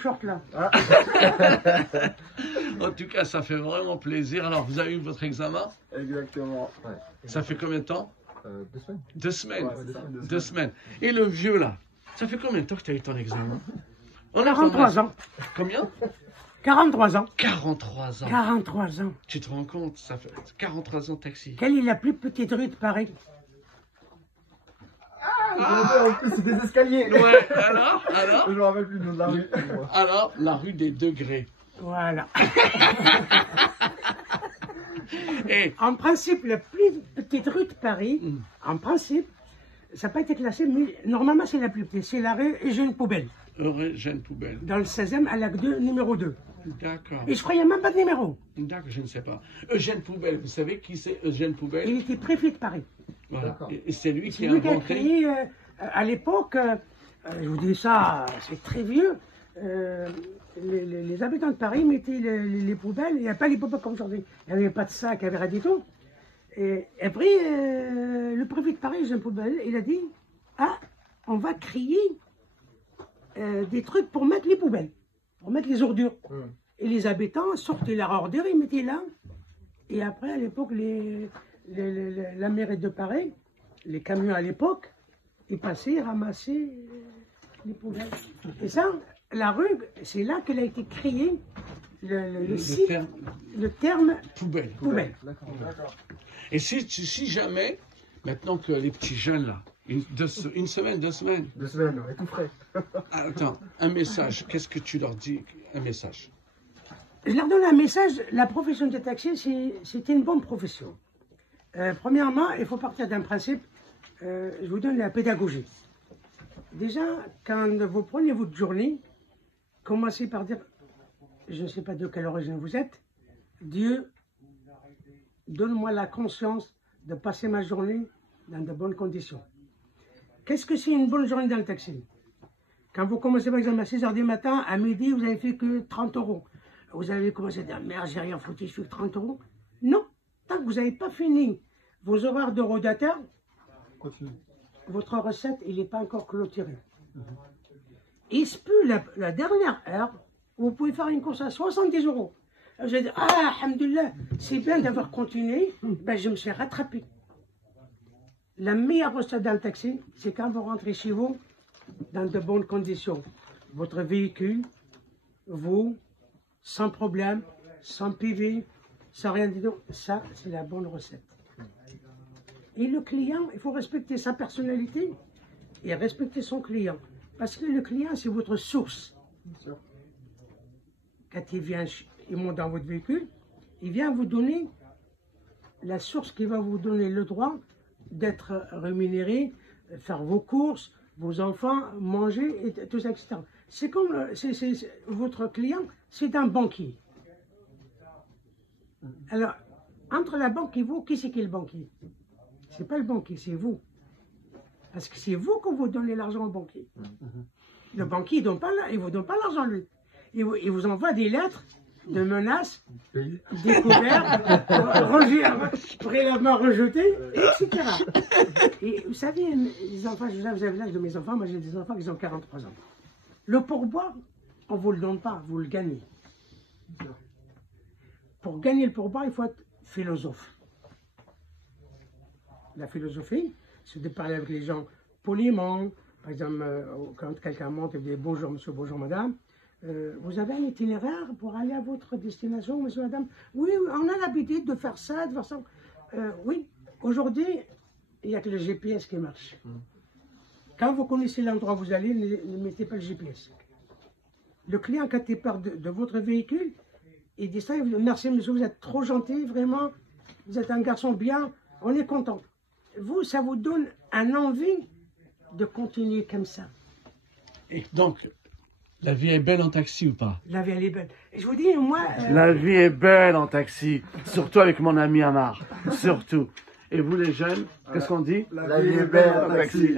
Short là. Ah. En tout cas, ça fait vraiment plaisir. Alors, vous avez eu votre examen? Exactement. Ouais. Ça fait combien de temps? 2 semaines. 2 semaines. Ouais, 2 semaines. Et le vieux là, ça fait combien de temps que tu as eu ton examen? On 43 ans. Combien? 43 ans. 43 ans. 43 ans. Tu te rends compte, ça fait 43 ans de taxi. Quelle est la plus petite rue de Paris? En plus, c'est des escaliers. Ouais, alors? Je me rappelle plus le nom de la rue. Alors, la rue des Degrés. Voilà. Et En principe, la plus petite rue de Paris, en principe, ça n'a pas été classé, mais normalement c'est la plus petite. C'est la rue Eugène Poubelle, Eugène Poubelle. dans le 16e, à l'acte 2, numéro 2. D'accord. Et je crois qu'il n'y a même pas de numéro. D'accord, je ne sais pas. Eugène Poubelle, vous savez qui c'est Eugène Poubelle? Il était préfet de Paris. Voilà. D'accord. Et c'est lui qui C'est a lui qui a inventé. créé, à l'époque, je vous dis ça, c'est très vieux, les habitants de Paris mettaient les poubelles, il n'y avait pas les poubelles comme aujourd'hui, il n'y avait pas de sac, il n'y avait rien du tout. Et après, le préfet de Paris, Eugène Poubelle, il a dit, ah, on va créer des trucs pour mettre les poubelles, pour mettre les ordures. Et les habitants sortaient leur ordure, ils mettaient là. Et après, à l'époque, la mairie de Paris, les camions à l'époque, ils passaient, ramassaient les poubelles. Et ça, la rue, c'est là qu'elle a été créée, le site, terme le terme poubelle. poubelle. D'accord. Et si jamais, maintenant que les petits jeunes là, une semaine, 2 semaines, 2 semaines, on est tout frais. attends, un message, qu'est-ce que tu leur dis? Un message. Je leur donne un message, la profession de taxi, c'est une bonne profession. Premièrement, il faut partir d'un principe, je vous donne la pédagogie. Déjà, quand vous prenez votre journée, commencez par dire, je ne sais pas de quelle origine vous êtes, Dieu, donne-moi la conscience de passer ma journée dans de bonnes conditions. Qu'est-ce que c'est une bonne journée dans le taxi? Quand vous commencez par exemple à 6 h du matin, à midi, vous n'avez fait que 30 €. Vous avez commencé à dire, merde, j'ai rien foutu, je fais que 30 €. Non, tant que vous n'avez pas fini vos horaires de rodateur, Continue. votre recette, il n'est pas encore clôturée. Il se peut, la dernière heure, vous pouvez faire une course à 70 €. Vous allez dire, ah, alhamdoulilah, c'est bien d'avoir continué, ben, je me suis rattrapé. La meilleure recette dans le taxi, c'est quand vous rentrez chez vous dans de bonnes conditions. Votre véhicule, vous, sans problème, sans PV, sans rien du tout, ça, c'est la bonne recette. Et le client, il faut respecter sa personnalité et respecter son client. Parce que le client, c'est votre source. Bien sûr. Quand il vient, il monte dans votre véhicule, il vient vous donner la source qui va vous donner le droit d'être rémunéré, faire vos courses, vos enfants, manger, et tout ça, etc. C'est comme votre client, c'est un banquier. Alors, entre la banque et vous, qui c'est qui est le banquier? C'est pas le banquier, c'est vous. Parce que c'est vous que vous donnez l'argent au banquier. Le banquier, il ne vous donne pas l'argent, lui. Il vous envoie des lettres de menaces, découvertes, prélèvements rejetés, etc. Et vous savez, les enfants, vous avez l'âge de mes enfants, moi j'ai des enfants qui ont 43 ans. Le pourboire, on ne vous le donne pas, vous le gagnez. Pour gagner le pourboire, il faut être philosophe. La philosophie, c'est de parler avec les gens poliment. Par exemple, quand quelqu'un monte et dit bonjour monsieur, bonjour madame, vous avez un itinéraire pour aller à votre destination, monsieur, madame? Oui, on a l'habitude de faire ça, de faire ça. Oui, aujourd'hui, il n'y a que le GPS qui marche. Quand vous connaissez l'endroit où vous allez, ne mettez pas le GPS. Le client, quand il part de votre véhicule, il dit ça, il dit, merci monsieur, vous êtes trop gentil, vraiment, vous êtes un garçon bien, on est content. Vous, ça vous donne un envie de continuer comme ça. Et donc, la vie est belle en taxi ou pas? La vie, elle est belle. Et je vous dis, moi... La vie est belle en taxi, surtout avec mon ami Amar, surtout. Et vous les jeunes, qu'est-ce qu'on dit? La vie est belle en taxi.